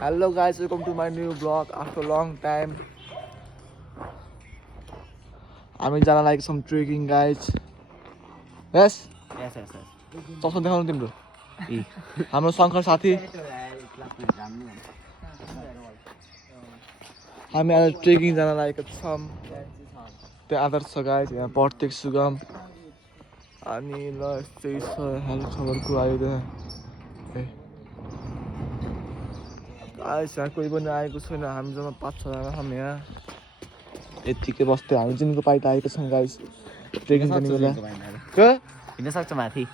Hello guys, welcome to my new vlog after a long time. हामी जान लागेको छौँ ट्रेकिङ गाइज. यस चस्मा देखाउनु तिम्रो हाम्रो शङ्कर साथी. हामी आज ट्रेकिङ जान लागेको छौँ. त्यहाँ आदर्श गाइज, यहाँ प्रत्येक सुगम अनि ल यस्तै छ हाल खबरको आइदियो. गाइज यहाँ कोही पनि आएको छैन. हामी जम्मा 5-6 जना छौँ यहाँ. यतिकै बस्दै हामी जिनको पाइट आएको छौँ गाइज ट्रेकिङ गर्ने बेला. हिँड्न सक्छ माथि.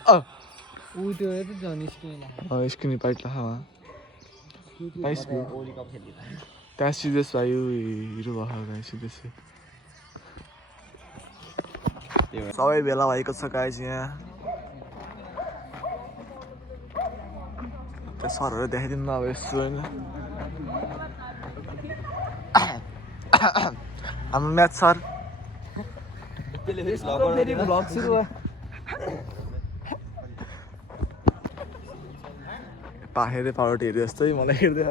स्किनी पाइट ल त्यहाँ सिधेस भयो हिरो भयो गाइज. सिधेस सबै भेला भएको छ गाइज यहाँ. त्यो सरहरू देखाइदिनु अब यसो होइन. हाम्रो म्याथ सर हेर्दै पावरटी हेऱ्यो जस्तै मलाई हेर्दै.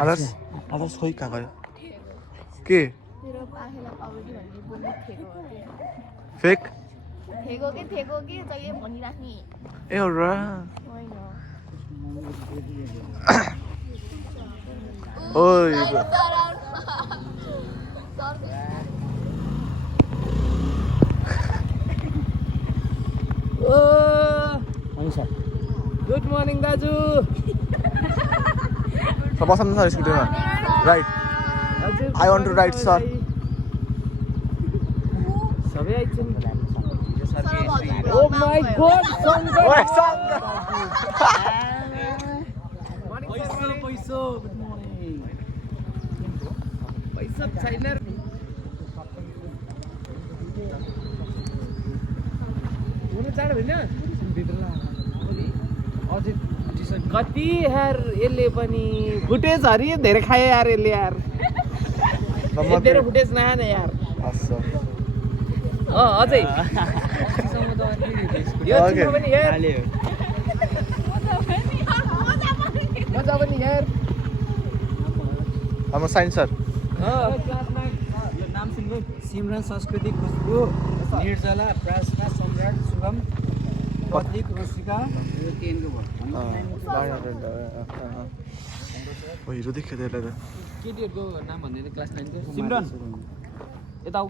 आदर्श आदर्श खोइ कहाँ गयो के फेक एउटा ओइ गुड मर्निङ दाजु. बस्नु छ स्कुटीमा. Right I want to ride sir. सबै आइछन्. Oh my God सङ्गर. पैसा गुड मर्निङ. पैसा छैन. हुनु चाँडो होइन कति यार यसले पनि फुटेज हरि धेरै खायो यार यसले यार. धेरै फुटेज नखाने यार. अझै यो पनि यार मजा पनि यार. हाम्रो साइन्स सर नाम सुन्नु. सिमरन, संस्कृति, खुशबु, निर्जला, प्रार्थना, सम्राट, शुभम, पत्रिक, रोशिका. यो 10 को भयो हिरो देख्यो त्यसलाई त. केटीहरूको नाम भन्दैन क्लास 9 को. सिमरन यता आऊ,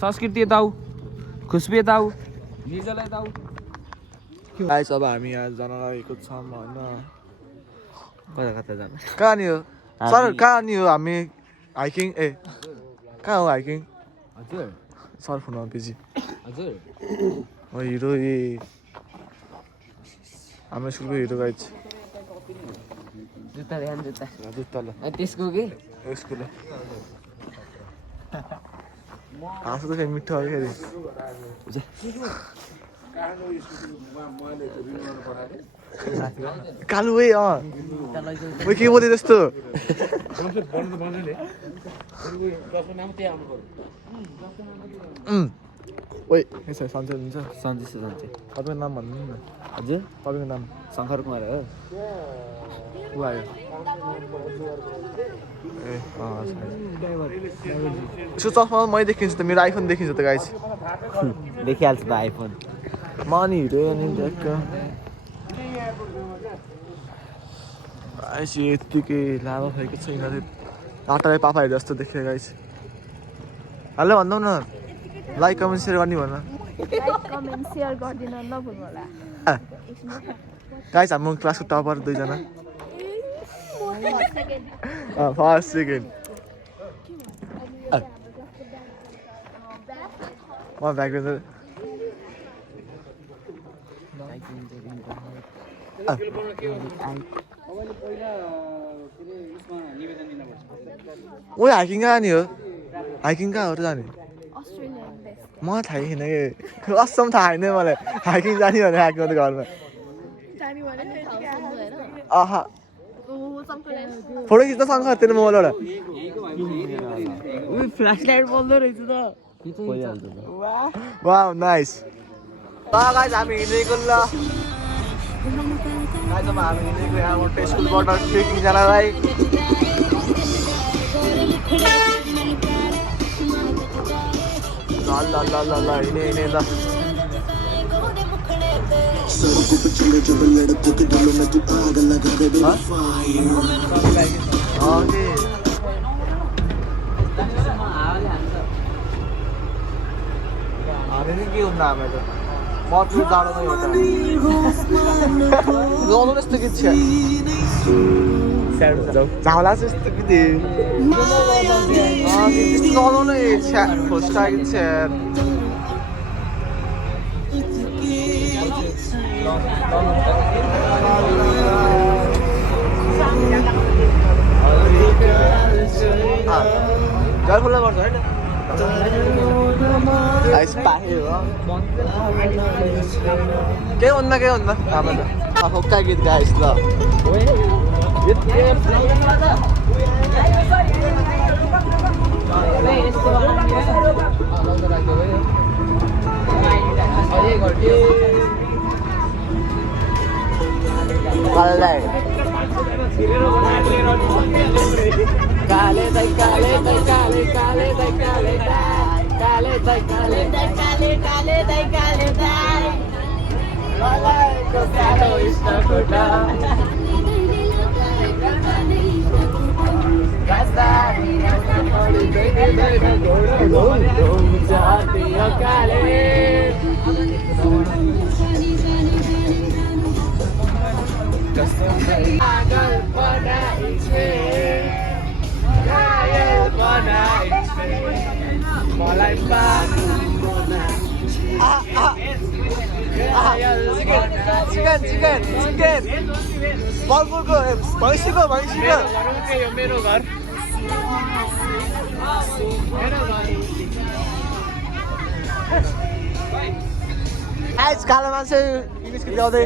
संस्कृति यता आऊ, खुशबु यता आऊ, निर्जला यता आऊ. गाइस अब हामी यहाँ जान लागेको छौँ होइन. कता जानु. कहाँ नि हो सर, कहाँ नि हो हामी हाइकिङ. कहाँ हो हाइकिङ. हजुर सर फोनमा बिजी. हजुर हो हिरो ए हाम्रो स्कुलको हिरो गाइज. जुत्ता ध्यान जुत्ता जुत्ता ल त्यसको के स्कुल हाँसो त फेरि मिठो हो फेरि. कालु है के बोले जस्तो. ओइ सर सन्चै हुन्छ. सन्चै सन्चै. तपाईँको नाम भन्नु न. हजुर तपाईँको नाम शङ्कर कुमार हो. को आयो ए यसको चस्मा मैले देखिन्छु त. मेरो आइफोन देखिन्छ त गाइस. देखिहाल्छ त आइफोन. म नि हिरो नि ट्याक्क गाइस. यत्तिकै लामो भएको छ यिनीहरू. टाटाले पापाहरू जस्तो देखियो गाइस. हेलो भन्नु न. लाइक कमेन्ट सेयर गर्ने भन. गाइस हाम्रो क्लासको टपर 2 जना. फर्स्ट सेकेन्ड म ब्याकग्राउन्ड ओ हाइकिङ कहाँ नि हो. हाइकिङ कहाँ हो त जाने. म थाहै छैन कि कसम थाहा छैन मलाई. हाइकिङ जाने भने आएको त घरमा. आहा फोटो खिच्न सँग तेरो मोबाइलबाट. फ्ल्यास लाइट बल्दो रहेछ त. Wow nice. गाइस हामी हिँडेको ल गाइस अब हामी हिँडेको यहाँबाट स्कुलबाट ट्रेकिङ जानलाई ल हिँडे ल हामी के हुन्न हामी त मर्नु जाडो नै एउटा जानु यस्तो कि छ झाला जस्तो कि दे जानु नै छ खोस्टा कि छ जल खुल्ला गर्छ होइन के हुन्न हाम्रो फोक्टा गीत गाइस ल काले दाइ काले दाइ काले काले दाइ काले काले दाइ काले काले काले दाइ काले दाइ मलाइको सानो इष्टकोटा रास्तारी पडी गइदै गोडो जातियो काले पागल बनाइछे घायल बनाइछे मलाई पागल चिकन बलपुरको भैँसीको यो मेरो घर आज कालो मान्छे इङ्ग्लिस गीत गाउँदै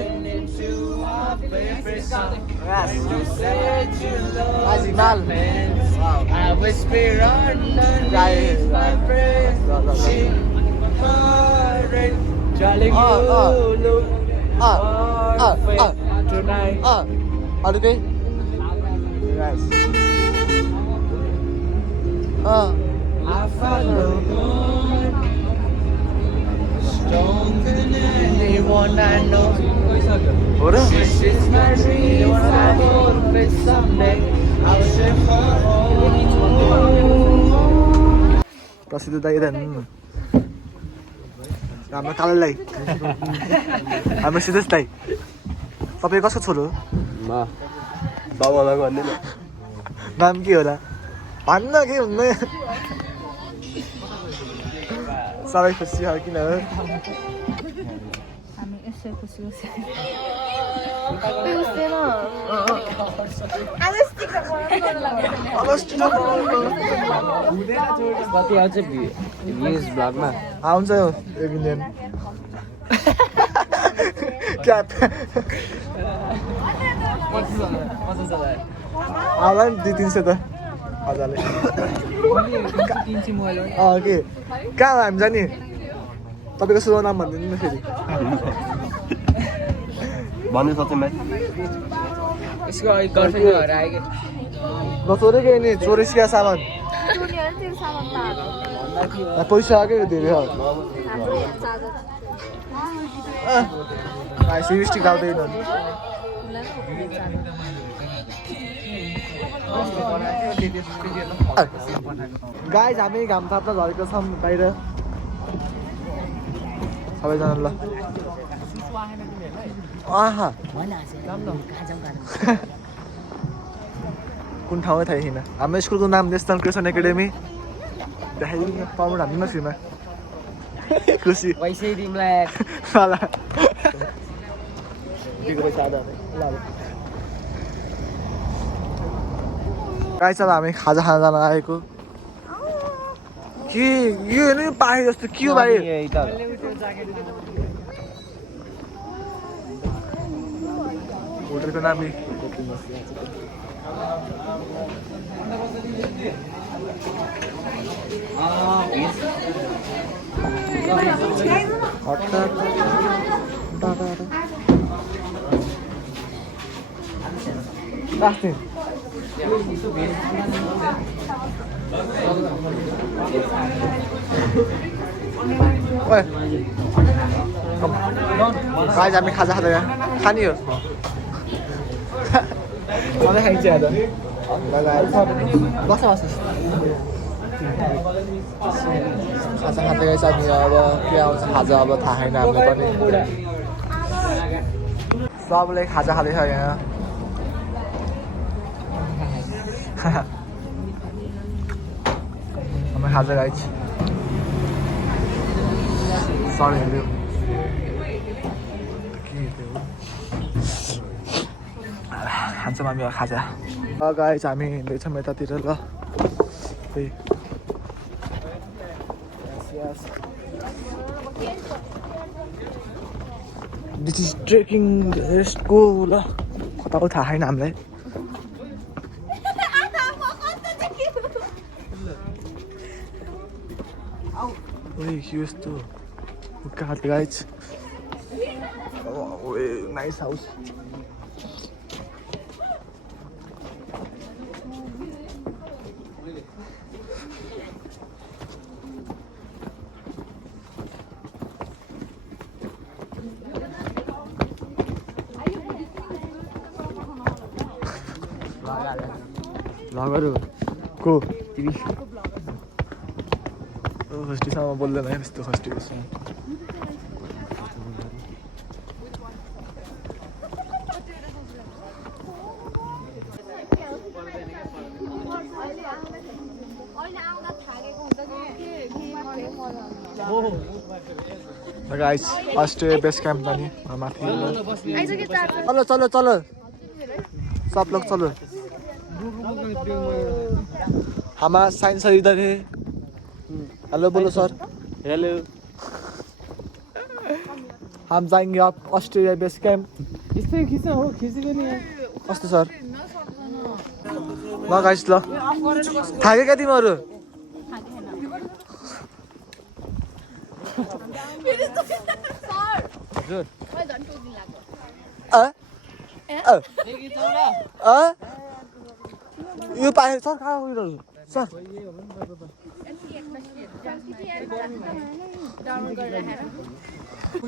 हिमाल I whisper telling you look tonight. Aduh kay. Guys. I follow on stronger than anyone I know. This is my dream. I hope that someday I'll share home. प्रसिद्ध दाइ हाम्रो कालोलाई हाम्रो सिद्धेश दाइ तपाईँ कसको छोरो बाबुआमाको भन्दैन नाम के होला भन्न के हुन्न सबै खुसी हो किन हो कति आउँछ भ्युज ब्लगमा आउँछ एक मिलियन क्याप आउला नि 200-300 त हजारले के कहाँ हामी जाने तपाईँको शुभ नाम भनिदिनु न फेरि भन्नु सक्छौँ भाइ यसको गर्लफ्रेन्ड भएर आयो नचोरेको नि चोरेसिया सामान पैसा आएको धेरै सिरिस्टी गाउँदैन गाइज हामी घाम ताप्न झरेको छौँ बाहिर सबैजना ल आहा कुन ठाउँमै थाहा छैन हाम्रो स्कुलको नाम नेसनल क्रिएसन एकाडेमी देखाइदिनु पाउनु हामी न फ्रीमा खुसी पैसै तिमीलाई गाइस अब हामी खाजा खान जान आएको के यो नि पाए जस्तो के हो भाइ होटलको नामै गाइस हामी खाजा खाँदै खाने हो मलाई खाइन्छ यहाँ त बस बस खाजा खाँदै गएछ हामी अब के आउँछ खाजा अब थाहा छैन हामीलाई पनि सबले खाजा खाँदैछ यहाँ हामी खाजा गाइस सरी खान्छौँ हामी खाजा गाइस हामी हिँड्दैछौँ यतातिर ल दिस इज ट्रेकिङ रेस्टको ल कताको थाहा छैन हामीलाई यस्तो गाइस नाइस हाउस भ्लगरहरू को तिमी खस्टीसँग बोल्दैन है यस्तो खस्टीहरूसँग गाइस अस्ट्रेलिया बेस क्याम्प जाने माथि चलो चलो चलो सब लोग चलो हमारा साइंस सर इधर है हेलो बोलो सर हेलो हम जाएंगे आप ऑस्ट्रेलिया बेस कैंप यस्तै खिच्न हो खिचेको नि कस्तो सर ल गाइस ल थाके क्या तिमीहरू यो पाए सर कहाँ गइरहेको सर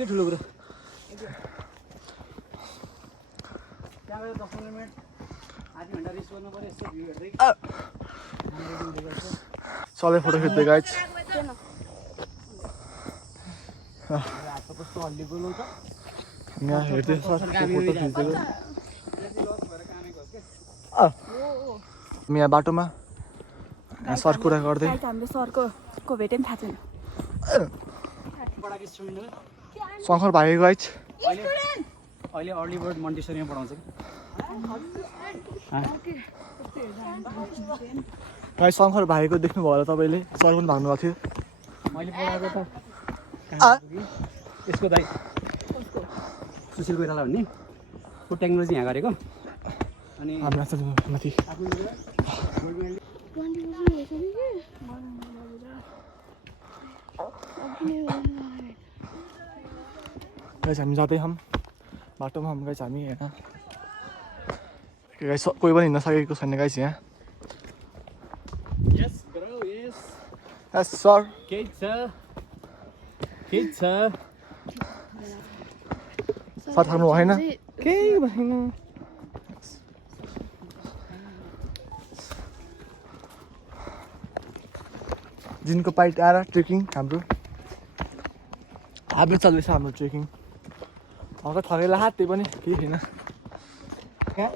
ठुलो कुरा चले फोटो खिच्दै गाइस यहाँ हेर्दै सर फोटो खिच्दै यहाँ बाटोमा सर कुरा गर्दै हामीले सरको भेटे पनि थाहा छैन शङ्कर भाइ गाइस अहिले अर्ली बर्ड मन्टेसरीमा पढाउँछ गाइस शङ्कर भाइको देख्नुभयो होला तपाईँले सर पनि भाग्नुभएको थियो मैले पढाएको त यसको दाइ सुशील कोइराला भन्ने फुड टेक्नोलोजी यहाँ गरेको अनि हामीलाई चाहिँ माथि गाइस हामी जाँदै हम बाटोमा हम गाइस हामी यहाँ गाइस कोही पनि हिँड्न सकेको छैन गाइस यहाँ यस ब्रो यस यस सर के छ सर थाक्नु भएन केही भएन जिनको पाइट आएर ट्रेकिङ हाम्रो हाम्रो चल्दैछ हाम्रो ट्रेकिङ हल्का थकेला हात त्यही पनि केही छैन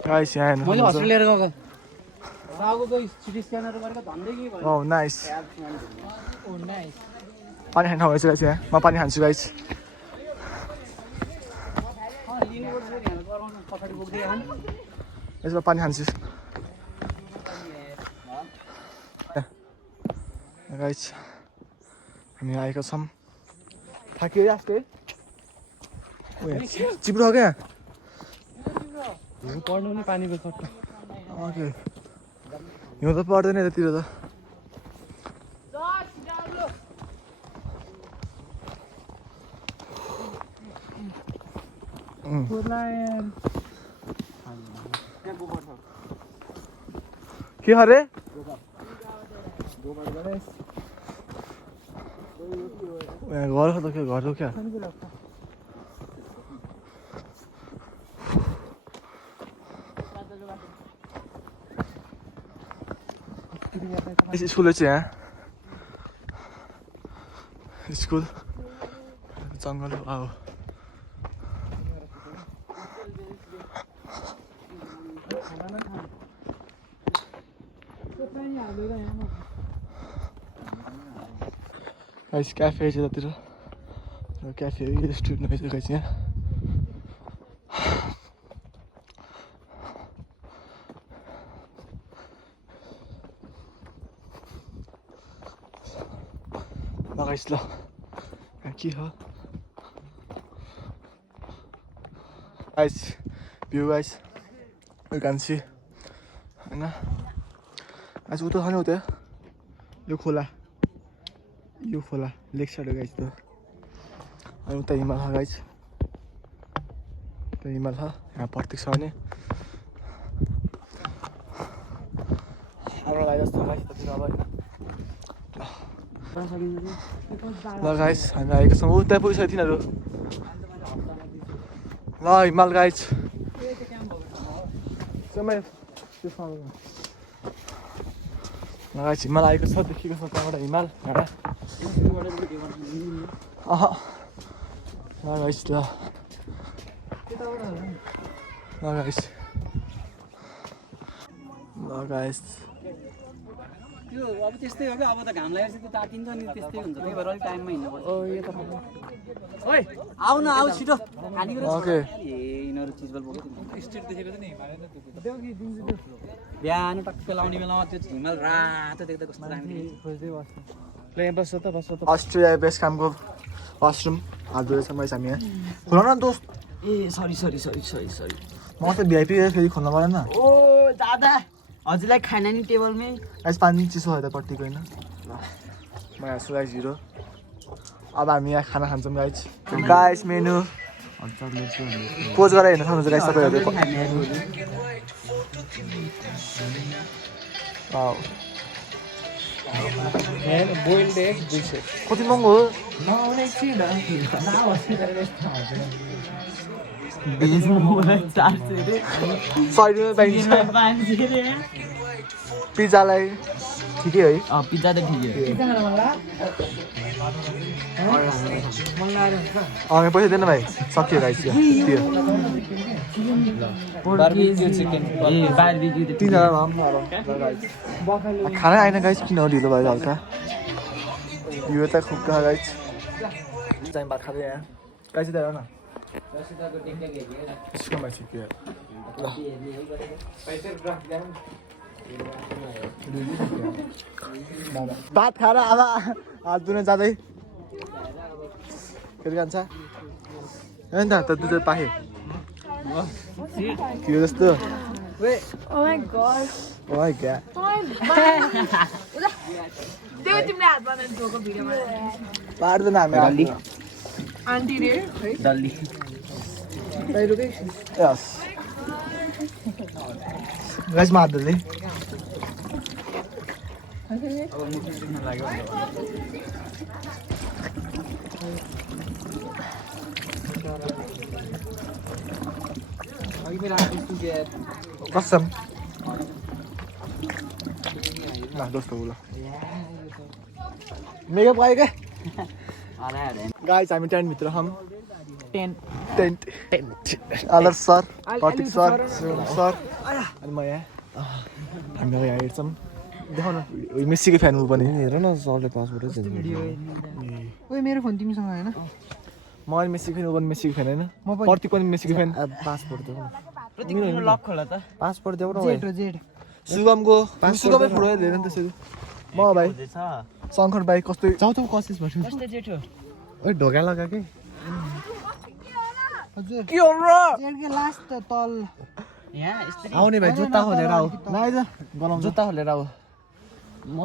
गाइस यहाँ मैले हेर्नु अस्ट्रेलिया गएको सागोको सिटी स्क्यानर गरेको धन्दै के भयो ओ नाइस ओ नाइस पानी खान ठाउँ गाइस यहाँ म पानी खान्छु गाइस यसमा पानी खान्छु गाइस हामी आएका छौँ थाकियो यास्ते चिप्रो हो क्या पढ्नु नि पानीको सट्टा ओके हिउँ त पर्दैन यतातिर त के अरे घर त के घर हो क्या स्कुल चाहिँ यहाँ स्कुल जङ्गल अब गाइस क्याफे छ त्यतिर क्याफे रेस्टुरेन्ट रहेछ गाइस यहाँ गाइस ल के हो guys view guys you can see हैन गाइस उता छ नि उता यो खोला लेक साइड हो गाइस त अनि उता हिमाल छ गाइस त्यो हिमाल छ यहाँ प्रत्येक छ भने हाम्रो गाइस जस्तो गाइस त्यतिर अब ल गाइस हामी आएको छौँ उता पुगिसक्यो तिनीहरू ल हिमाल गाइस गाइस हिमाल आएको छ देखिएको छ त्यहाँबाट हिमाल गाइस ल गाइस त्यो अब त्यस्तै हो क्या अब त घाम लागेपछि त्यो तातिन्छ नि त्यस्तै हुन्छ त्यही भएर अलिक टाइममा हिँड्नुपर्छ ओइ आऊ न आऊ छिटो खानेकुरा ओके यिनीहरू चिजबल बोकेको स्ट्रिट देखेको थियो नि बिहान टक्क लाउने बेलामा त्यो हिमाल रातो देख्दा कस्तो दामी अस्ट्रेलिया बेस कामको वासरुम हात धुएछ मैस हामी यहाँ खोला न दोस्त ए सरी म त भिआइपी फेरि खोल्न परेन ओ दादा हजुरलाई खाना नि टेबलमै गाइस पानी चिसो हो यतापट्टिको होइन म यहाँ छु गाइस हिरो अब हामी यहाँ खाना खान्छौँ गाइस मेनु पोज गरेर हिँड्न सक्नुहुन्छ गाइस तपाईँहरू कति महँगो हो सय पाइन्छ पिज्जालाई ठिकै है पिज्जा त ठिकै पैसा दिएन भाइ सक्यो गाइस खाना आएन गाइस किन हो ढिलो भयो हल्का यो त खुक्का गाइस चाहिँ भात खाँदै यहाँ गाइस त हेर न भात खाएर अब हात धुन जाँदै फेरि जान्छ होइन त दुध पाएँ के जस्तो पार्दैन हामी आन्टी रे डल्ली यस गाइस मार दे कसम ना दोस्तों बोला मेकअप आए क्या गाइस हामी टेन्ट भित्र हम टेन्ट आदर्श सर प्रतीक सर सर अनि म यहाँ हामी यहाँ हेर्छौँ देखाउन मेस्सीको फ्यान हो पनि हेर न सरले पासपोर्टै छ ओए मेरो फोन तिमीसँग हैन म अनि मेस्सीको फ्यान हो पनि मेस्सीको फ्यान हैन म प्रतीक पनि मेस्सीको फ्यान पासपोर्ट देऊ प्रतीक तिम्रो लक होला त पासपोर्ट देऊ न जेड सुगमको सुगमै फोटो हेर न त्यसको म भाइ शङ्कर भाइ कस्तो जाऊ त कसिस भर्छु कस्तो जेठ हो ओइ ढोका लगा के हजुर के हो र जेठको लास्ट तल यहाँ यस्तरी आउने भाइ जुत्ता खोलेर आऊ नआइज गनाउँछ जुत्ता खोलेर आऊ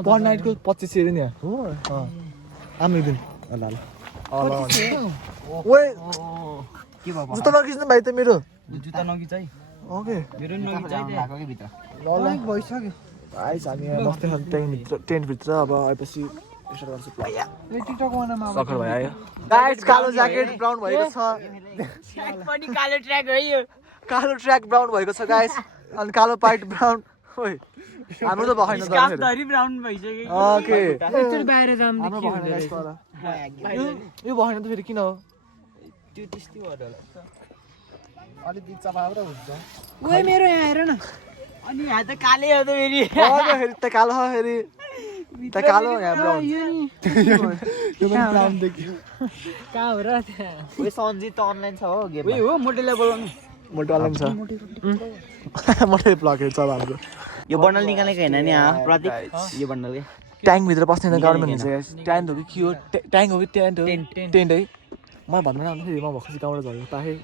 पर नाइटको 2500 नि हो आम्ही दिन ल ल ओए के भयो जुत्ता नकिच्नु भाइ त मेरो जुत्ता नगी चाहिँ ओके मेरो नगी चाहिँ लाग्यो कि भित्र ल ल भइसक्यो गाइस हामी यहाँ बस्दै छौँ टेन्ट भित्र अब आएपछि यसो गर्छु टिकटक बनाउनमा सफल भयो आयो गाइस कालो ज्याकेट ब्राउन भएको छ पनि कालो ट्र्याक हो यो कालो ट्र्याक ब्राउन भएको छ गाइस अनि कालो पाइट ब्राउन ओइ हाम्रो त भएन त धरी ब्राउन भइसक्यो ओके एकचोटि बाहिर जाम हाम्रो भएन गाइस तर यो भएन त फेरि किन हो त्यो त्यस्तै भयो होला अलि दिक्चा मात्र हुन्छ ओए मेरो यहाँ हेर न अनि यहाँ त कालै हो त फेरि फेरि त कालो हो फेरि त कालो यहाँ ब्राउन यो पनि ब्राउन देखियो कहाँ हो र त्यहाँ ओइ सन्जी त अनलाइन छ हो गेम ओइ हो मोटेलाई बोलाउनु मोटो अनलाइन छ मोटो ब्लग हेर्छ अब हाम्रो यो बन्डल निकालेको हैन नि प्रतीक यो बन्डल के ट्याङ्क भित्र पस्ने गभर्मेन्ट हुन्छ गाइस ट्यान्ट हो कि के हो ट्याङ्क हो कि टेन्ट हो टेन्ट है म भन्नु आउँदाखेरि म भर्खर गाउँबाट झरेको पाएँ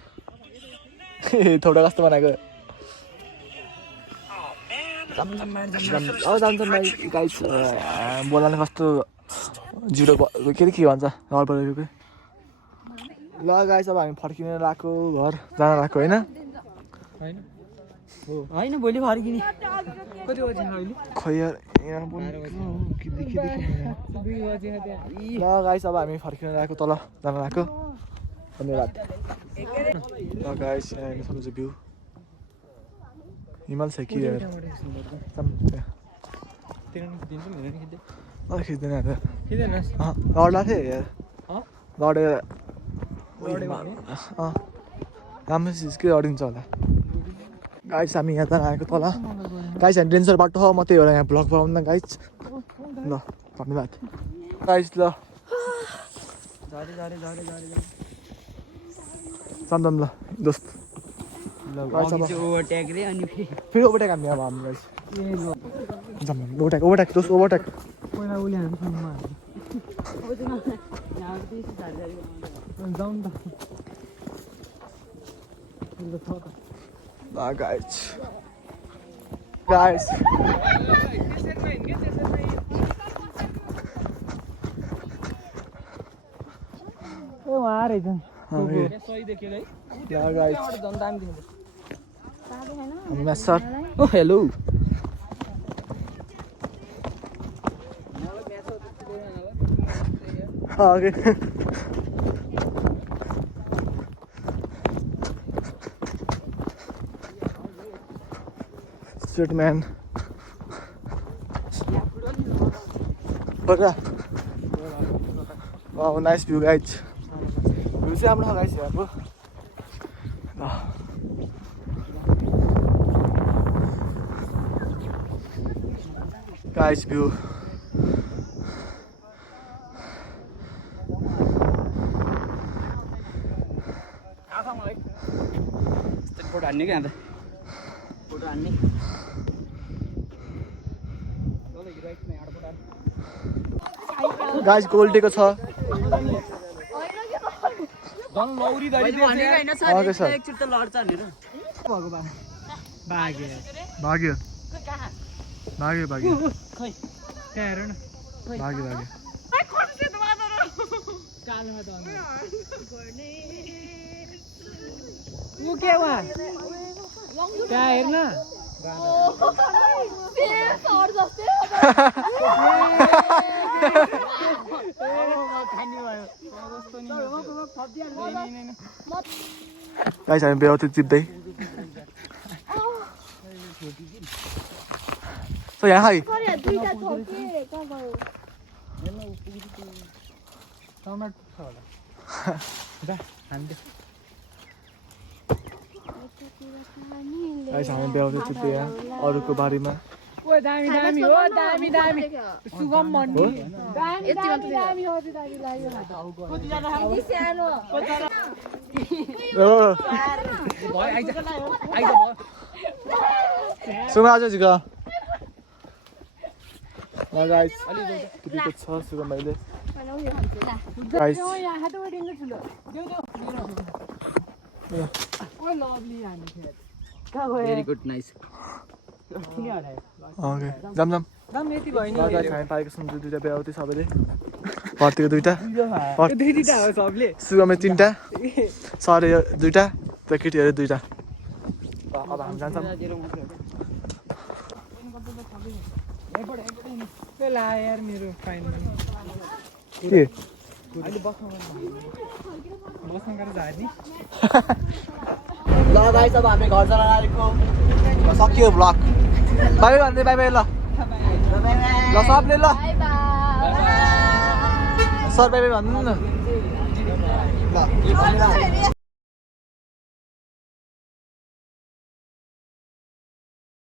थोडा कस्तो बनाएको अब जान्छ गाइस बोलाउने कस्तो जिरो के अरे के भन्छ घर परेको ल गाइस अब हामी फर्किन लाग्यो घर जान लाग्यो होइन हैन भोलि फर्किने कति बजे अहिले खै यार यहाँ ल गाइस अब हामी फर्किन लाग्यो तल जान लाग्यो धन्यवाद ल गाइस यहाँ हेर्नु सक्नुहुन्छ भ्यू हिमाल छ कि यार खिच्दैन लड्ला थियो यार लडेर राम्रो चिज के लडिन्छ होला गाइस हामी यहाँ त आएको तल गाइस हामी डेन्जर बाटो हो म त्यही भएर यहाँ ब्लग बनाउँदा गाइस ल धन्यवाद गाइस ल जाम ल दोस्त ओभरटेक रे अनि फेरि ओभरटेक हामी अब हामी गाइस जाम ओभरटेक दोस्त ओभरटेक पहिला उले हामी फोनमा जाउँ त guys ओ वहाँ रहेछ सर ओ hello okay Shit man. Baka. Wow, nice view guys. View चाहिँ राम्रो छ guys यहाँको. Guys view. फोटो हान्ने के अन्त फोटो हान्ने गाइस गोल्डेको छ जन लौरी धरि भनेको हैन सर ओके सर एकचोटि त लड्छ भनेर भगवान भाग्यो भाग्यो भाग्यो भाग्यो खै त्यहाँ हेर न भाग्यो भाग्यो कालोमा त ऊ के वा त्यहाँ हेर्न गाइस हामी बेलाउति चिप्दै So यहाँ है गाइस हामी बेलाउति चिप्दै यहाँ अरूको बारीमा ओ दामी दामी हो दामी दामी सुगम भन्नु दामी दामी दामी हो दामी लाग्यो कति जना नि सानो भयो आइज सुगा आज जिगा ल गाइस कितिको छ सुगा मैले गाइस यहाँ हात उडिनु ठुलो देऊ देऊ ओ लभली हामी भेरी गुड नाइस ओके जाम जाम दाम यति भयो नि गाइस हामी पाएका छौँ दुईटा बेलाउती सबैले भर्तीको दुईटा सुगमे 3टा सर 2टा र केटीहरू 2टा अब हामी जान्छौँ यार मेरो फाइन के अहिले बस्न गरेर झार्ने ल गाइस अब हामी घर जान लागेको सकियो ब्लग बाई भन्दै बाई बाई ल ल सबले ल सर बाई बाई भन्नु न ल